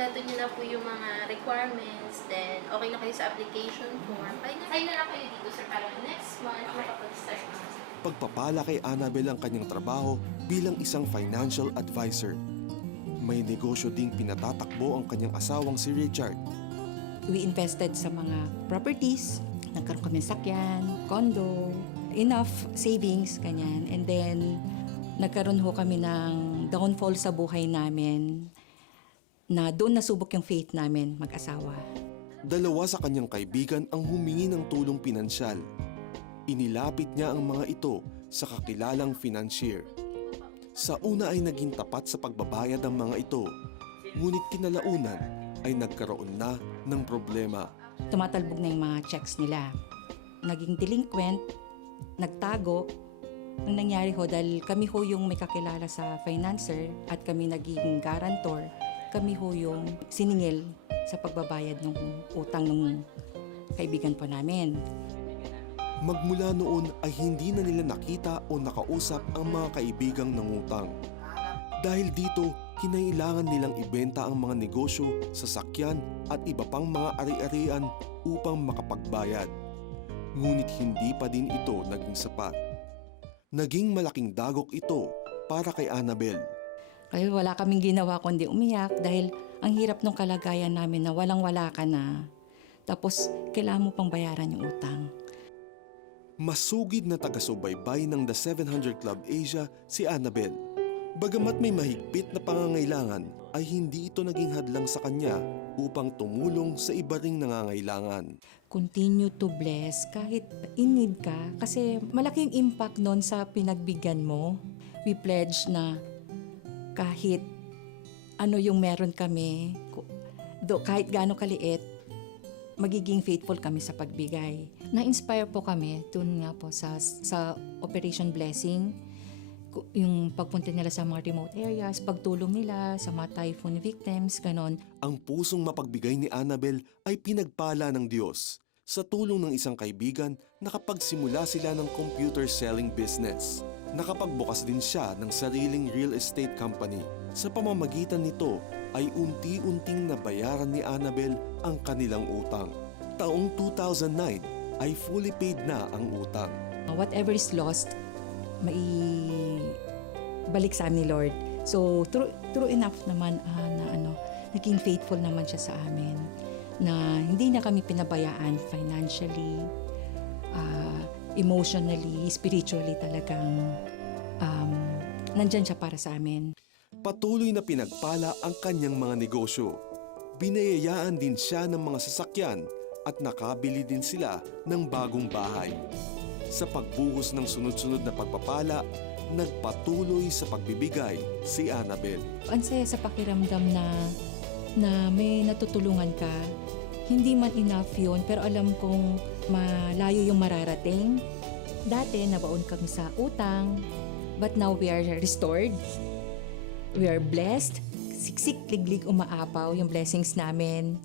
kompleto niyo na po yung mga requirements, then okay na kayo sa application form, ay na na lang kayo dito sir para next month makapag-start na. Pagpapala kay Annabel ang kanyang trabaho bilang isang financial advisor. May negosyo ding pinatatakbo ang kanyang asawang si Richard. We invested sa mga properties. Nagkaroon kami ng sakyan, condo, enough savings, ganyan. And then, nagkaroon ho kami ng downfall sa buhay namin na doon nasubok yung faith namin mag-asawa. Dalawa sa kanyang kaibigan ang humingi ng tulong pinansyal. Inilapit niya ang mga ito sa kakilalang financier. Sa una ay naging tapat sa pagbabayad ng mga ito, ngunit kinalaunan ay nagkaroon na ng problema. Tumatalbog na yung mga checks nila. Naging delinquent, nagtago. Ang nangyari ho, dahil kami ho yung may kakilala sa financer at kami naging guarantor, kami ho yung siningil sa pagbabayad ng utang ng kaibigan po namin. Magmula noon ay hindi na nila nakita o nakausap ang mga kaibigang nangutang. Dahil dito, kinailangan nilang ibenta ang mga negosyo, sasakyan at iba pang mga ari-arian upang makapagbayad. Ngunit hindi pa din ito naging sapat. Naging malaking dagok ito para kay Annabel. Kaya wala kaming ginawa kundi umiyak dahil ang hirap ng kalagayan namin na walang-wala ka na. Tapos, kailangan mo pang bayaran yung utang. Masugid na taga-subaybay ng The 700 Club Asia si Annabel. Bagamat may mahigpit na pangangailangan ay hindi ito naging hadlang sa kanya upang tumulong sa iba ring nangangailangan. Continue to bless kahit in need ka kasi malaking impact nun sa pinagbigyan mo. We pledge na kahit ano yung meron kami, do, kahit gaano kaliit, magiging faithful kami sa pagbigay. Na-inspire po kami dun nga po sa, sa Operation Blessing, yung pagpunta nila sa mga remote areas, pagtulong nila sa mga typhoon victims, ganon. Ang pusong mapagbigay ni Annabel ay pinagpala ng Diyos. Sa tulong ng isang kaibigan, nakapagsimula sila ng computer selling business. Nakapagbukas din siya ng sariling real estate company. Sa pamamagitan nito ay unti-unting nabayaran ni Annabel ang kanilang utang. Taong 2009 ay fully paid na ang utang. Uh, whatever is lost, mai balik sa ni Lord. So, true, true enough naman ah, na ano, naging faithful naman siya sa amin na hindi na kami pinabayaan financially, ah, emotionally, spiritually talagang um, nandyan siya para sa amin. Patuloy na pinagpala ang kanyang mga negosyo. Binayayaan din siya ng mga sasakyan at nakabili din sila ng bagong bahay. Sa pagbuhos ng sunod-sunod na pagpapala, nagpatuloy sa pagbibigay si Annabel. Ang saya sa pakiramdam na na may natutulungan ka. Hindi man enough yun, pero alam kong malayo yung mararating. Dati, nabaon kami sa utang, but now we are restored. We are blessed. Siksik, liglig, umaapaw yung blessings namin.